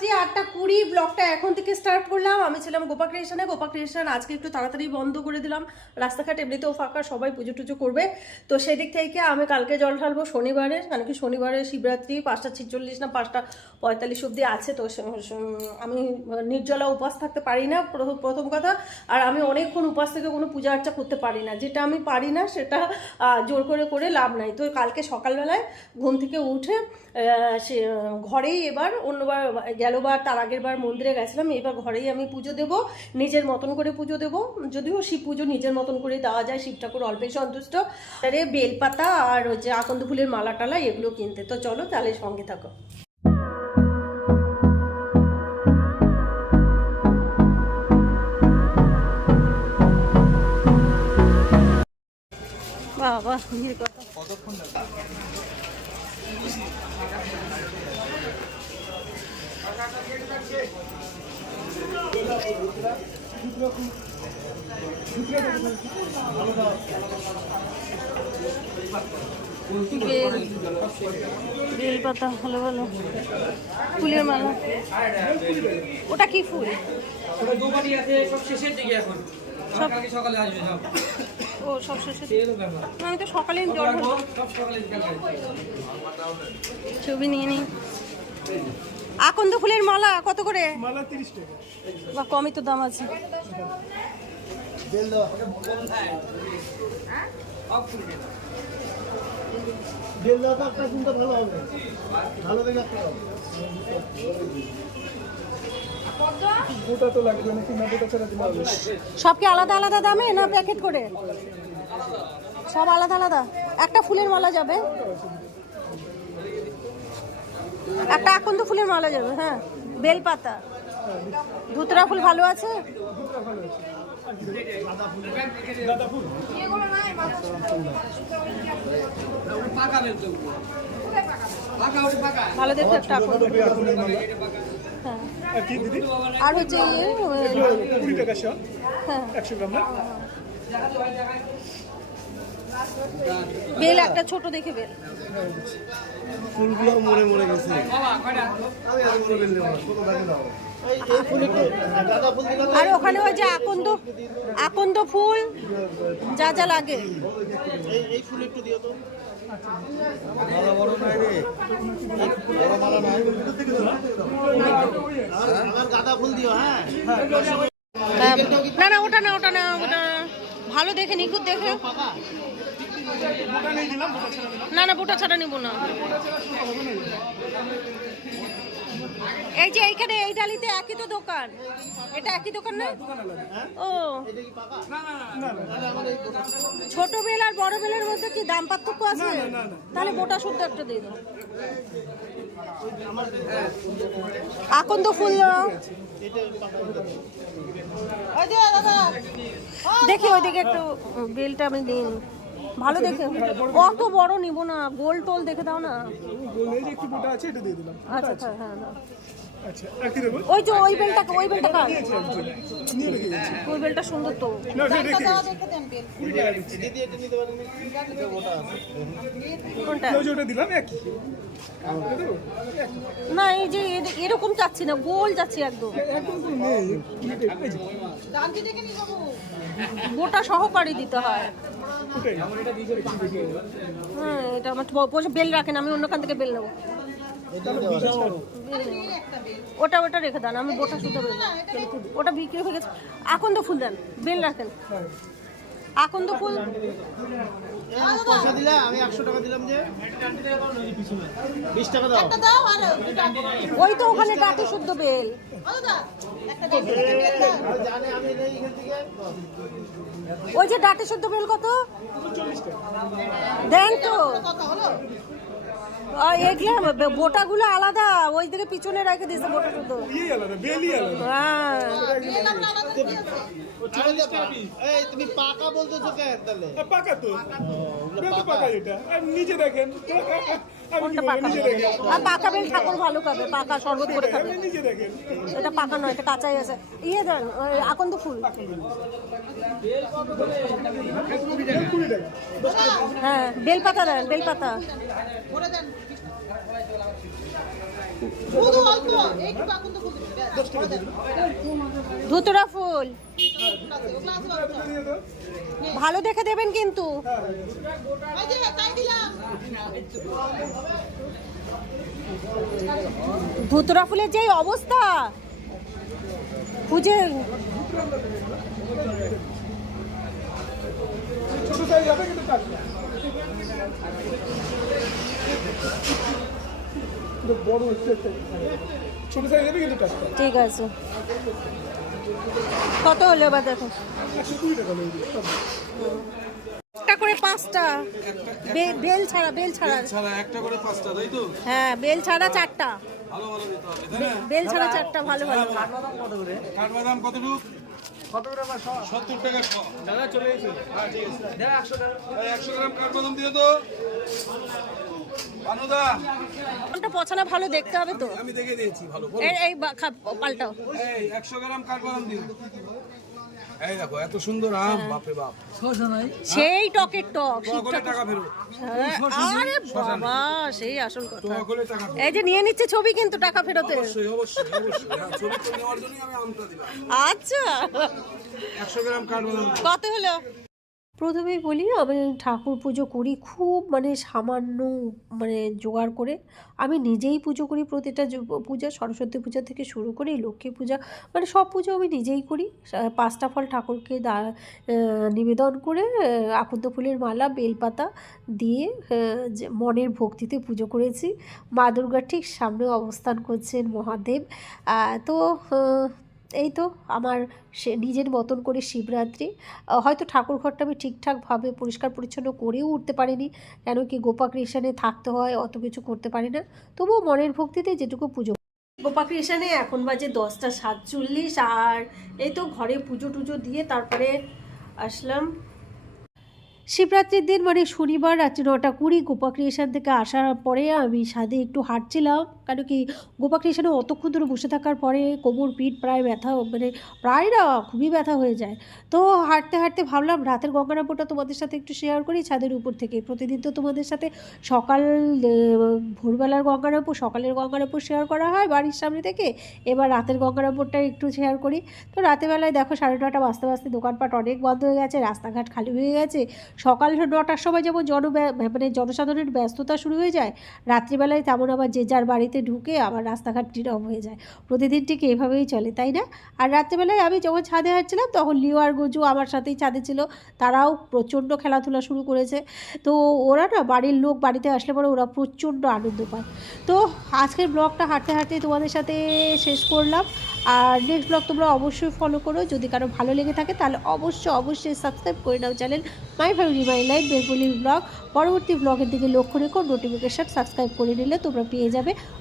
রাত্রি আটটা কুড়ি, ব্লগটা এখন থেকে স্টার্ট করলাম। আমি ছিলাম গোপা ক্রিয়েশনে গোপা ক্রিয়েশন আজকে একটু তাড়াতাড়ি বন্ধ করে দিলাম। রাস্তাঘাট এমনিতেও ফাঁকা, সবাই পুজো টুজো করবে। তো সেদিক থেকে আমি কালকে জল ঢালবো শনিবারে কারণ কি শনিবারে শিবরাত্রি, পাঁচটা ছিচল্লিশ না, পাঁচটা পঁয়তাল্লিশ অব্দি আছে। তো আমি নির্জলা উপাস থাকতে পারি না, প্রথম কথা। আর আমি অনেকক্ষণ উপাস থেকে কোনো পূজা আর্চা করতে পারি না। যেটা আমি পারি না, সেটা জোর করে করে লাভ নাই। তো কালকে সকালবেলায় ঘুম থেকে উঠে সে ঘরেই এবার অন্যবার গেলবার তার আগের বার মন্দিরে গেছিলাম, এবার ঘরেই আমি পুজো দেব, নিজের মতন করে পুজো দেব। যদিও শিব পুজো নিজের মতন করে দেওয়া যায়, শিব ঠাকুর অল্পেই সন্তুষ্ট। আরে বেলপাতা আর ওই যে আকন্দ ফুলের মালা টালা এগুলো কিনতে। তো চলো তাহলে সঙ্গে থাকো। বাবা কত বেল বেলপাতা ভালো ভালো ফুলের মালা। ওটা কি ফুল? সব শেষের দিকে এখন। সকালে আসবে সব। ও সব শেষে আমি তো সকালে জল। ছবি নিয়ে নিই। আকন্দ ফুলের মালা কত করে? মালা তিরিশ টাকা। বা কমই তো দাম আছে। সব কি আলাদা আলাদা দামে না প্যাকেট করে? সব আলাদা আলাদা? একটা ফুলের মালা যাবে? একটা আকন্দ ফুলের মালা যাবে হ্যাঁ বেলপাতা। ধুতরা ফুল ভালো আছে? ভালো দেখতে একটা আকন্দ হ্যাঁ। আর হচ্ছে ইয়ে কুড়ি টাকা শো। হ্যাঁ। একশো গ্রাম বেল একটা ছোট দেখে বেল। ফুলগুলো মরে মরে গেছে। আর ওখানে ওই যে আকন্দ আকন্দ ফুল, যা যা লাগে। না না, ওটা না ওটা না, ওটা ভালো দেখে নিখুঁত দেখে। না না বোটা ছাড়া নিব না। এই যে এইখানে এই ডালিতে একই তো দোকান। এটা একই দোকান না? ও। ছোট বেল আর বড় বেলের মধ্যে কি দাম পার্থক্য আছে? তাহলে মোটা শুদ্ধ একটা দিয়ে দাও। আকন্দ ফুল। দেখি ওইদিকে একটু বেলটা আমি দিন ভালো দেখে অত বড় নিব না গোল টোল দেখে দাও না। গোল এই যে একটু মোটা আছে এটা দিয়ে দিলাম আচ্ছা আচ্ছা হ্যাঁ দাও। আচ্ছা আর কি দেবো ওই যে ওই বেলটা ওই বেলটা নিয়ে রেখে ওই বেলটা সুন্দর তো। না ওটা রেখে গেছি দিদি এটা নিতে পারেন ওটা আছে কোনটা? ওই যে ওটা দিলাম। না এই যে এর- এরকম চাচ্ছি না গোল চাচ্ছি একদম। গোটা সহকারী দিতে হয়। হ্যাঁ এটা আমার বেল রাখেন আমি অন্যখান থেকে বেল নেব। ওটা ওটা রেখে দেন আমি গোটা শুধু। ওটা বিক্রি হয়ে গেছে। আকন্দ ফুল দেন বেল রাখেন। আকন্দ ফুল। পয়সা আমি একশো টাকা দিলাম যে বিশ টাকা দাও। ওই তো ওখানে ডাটি শুদ্ধ বেল। ওই যে ডাটে শুদ্ধ বেল কত? দেন তো। এগুলো বে- বোটাগুলো আলাদা ওই দিকে পিছনে রেখে দিয়েছে বোটা ইয়ে আলাদা বেলি আলাদা। হ্যাঁ। তুমি পাকা বলতেছো কেন তাহলে? পাকা তো। বেল পাকা এটা। দেখেন। আর পাকা ঠাকুর ভালো খাবে পাকা শরবত করে খাবে। এটা পাকা নয় এটা কাঁচাই আছে। ইয়ে দেন ওই আকন্দ ফুল। হ্যাঁ বেলপাতা দেন বেলপাতা শুধু অল্প একটু এখন তো ফুল দিবি দশ টাকা দিবি ধুতুরা ফুল। ভালো দেখে দেবেন কিন্তু। ধুতুরা ফুলের যে অবস্থা। পুজো ছোট সাইজ হবে কিন্তু টাটকা কিন্তু বড় হচ্ছে ছোট সাইজ হবে কিন্তু টাটকা ঠিক আছে। কত হলো এবার দেখো? টাকা একটা করে পাঁচটা। বেল ছাড়া বেল ছাড়া। ছাড়া একটা করে পাঁচটা তাই তো? হ্যাঁ বেল ছাড়া চারটা। ভালো ভালো দিতে হবে তাই না? বেল ছাড়া চারটা ভালো ভালো। কাঠবাদাম কতটুকু সত্তর টাকা শ। দাদা চলে এসো। দাদা একশো টাকা। এই একশো গ্রাম কাঠবাদাম দিয়ে তো। কোনটা পছানা ভালো দেখতে হবে তো? আমি দেখে দিয়েছি ভালো এই পাল্টাও। এই একশো গ্রাম কাঠবাদাম দিন এই দেখো এত সুন্দর আম বাপরে বাপ। সেই টকের টক তোয়া করে টাকা। ফেরত। আরে বাবা সেই আসল কথা। এই যে নিয়ে নিচ্ছে ছবি কিন্তু টাকা ফেরতে অবশ্যই অবশ্যই অবশ্যই। হ্যাঁ, ছবি তো নেওয়ার জন্যই আমি আমটা দিলাম। আচ্ছা। কত হলো? প্রথমেই বলি, আমি ঠাকুর পুজো করি খুব মানে সামান্য মানে জোগাড় করে। আমি নিজেই পুজো করি, প্রতিটা পূজা, সরস্বতী পূজা থেকে শুরু করে, লক্ষ্মী পূজা মানে সব পুজো আমি নিজেই করি। পাঁচটা ফল ঠাকুরকে দা নিবেদন করে আকন্দ ফুলের মালা, বেলপাতা দিয়ে মনের ভক্তিতে পুজো করেছি। মা দুর্গার ঠিক সামনে অবস্থান করছেন মহাদেব। তো এই তো আমার সে নিজের মতন করে শিবরাত্রি। হয়তো ঠাকুর ঘরটা আমি ঠিকঠাকভাবে পরিষ্কার পরিচ্ছন্ন করেও উঠতে পারিনি, কেন কি গোপা কৃষ্ণে থাকতে হয়, অত কিছু করতে পারি না। তবুও মনের ভক্তিতে যেটুকু পুজো গোপা কৃষ্ণে এখন বাজে দশটা সাতচল্লিশ, আর এই তো ঘরে পুজো টুজো দিয়ে তারপরে আসলাম। শিবরাত্রির দিন মানে শনিবার, রাত্রি নটা কুড়ি গোপা ক্রিয়েশন থেকে আসার পরে আমি সাথে একটু হাঁটছিলাম। কেন কি গোপা ক্রিয়েশনে অতক্ষণ ধরে বসে থাকার পরে কোমর, পিঠ প্রায় ব্যথা মানে প্রায় না খুবই ব্যথা হয়ে যায়। তো হাঁটতে হাঁটতে ভাবলাম রাতের গঙ্গারাপুরটা তোমাদের সাথে একটু শেয়ার করি ছাদের উপর থেকে। প্রতিদিন তো তোমাদের সাথে সকাল ভোরবেলার গঙ্গারাপুর সকালের গঙ্গারাপুর শেয়ার করা হয় বাড়ির সামনে থেকে। এবার রাতের গঙ্গারাপুরটা একটু শেয়ার করি। তো রাতেরবেলায় দেখো সাড়ে নটা বাজতে বাজতে দোকানপাট অনেক বন্ধ হয়ে গেছে, রাস্তাঘাট খালি হয়ে গেছে। সকাল নটার সময় যেমন জন মানে জনসাধারণের ব্যস্ততা শুরু হয়ে যায়, রাত্রিবেলায় তেমন আবার যে যার বাড়িতে ঢুকে আবার রাস্তাঘাট নীরব হয়ে যায়। প্রতিদিন ঠিক এভাবেই চলে, তাই না? আর রাত্রিবেলায় আমি যখন ছাদে হাঁটছিলাম তখন লিও আর গজু আমার সাথেই ছাদে ছিল, তারাও প্রচণ্ড খেলাধুলা শুরু করেছে। তো ওরা না বাড়ির লোক বাড়িতে আসলে পরে ওরা প্রচণ্ড আনন্দ পায়। তো আজকের ব্লগটা হাঁটতে হাঁটতে তোমাদের সাথে শেষ করলাম। আর নেক্সট ব্লগ তোমরা অবশ্যই ফলো করো। যদি কারও ভালো লেগে থাকে, তাহলে অবশ্যই অবশ্যই সাবস্ক্রাইব করে নাও channel my family my life Bengali blog পরবর্তী ব্লগের দিকে লক্ষ্য রেখো নোটিফিকেশান সাবস্ক্রাইব করে নিলে তোমরা পেয়ে যাবে।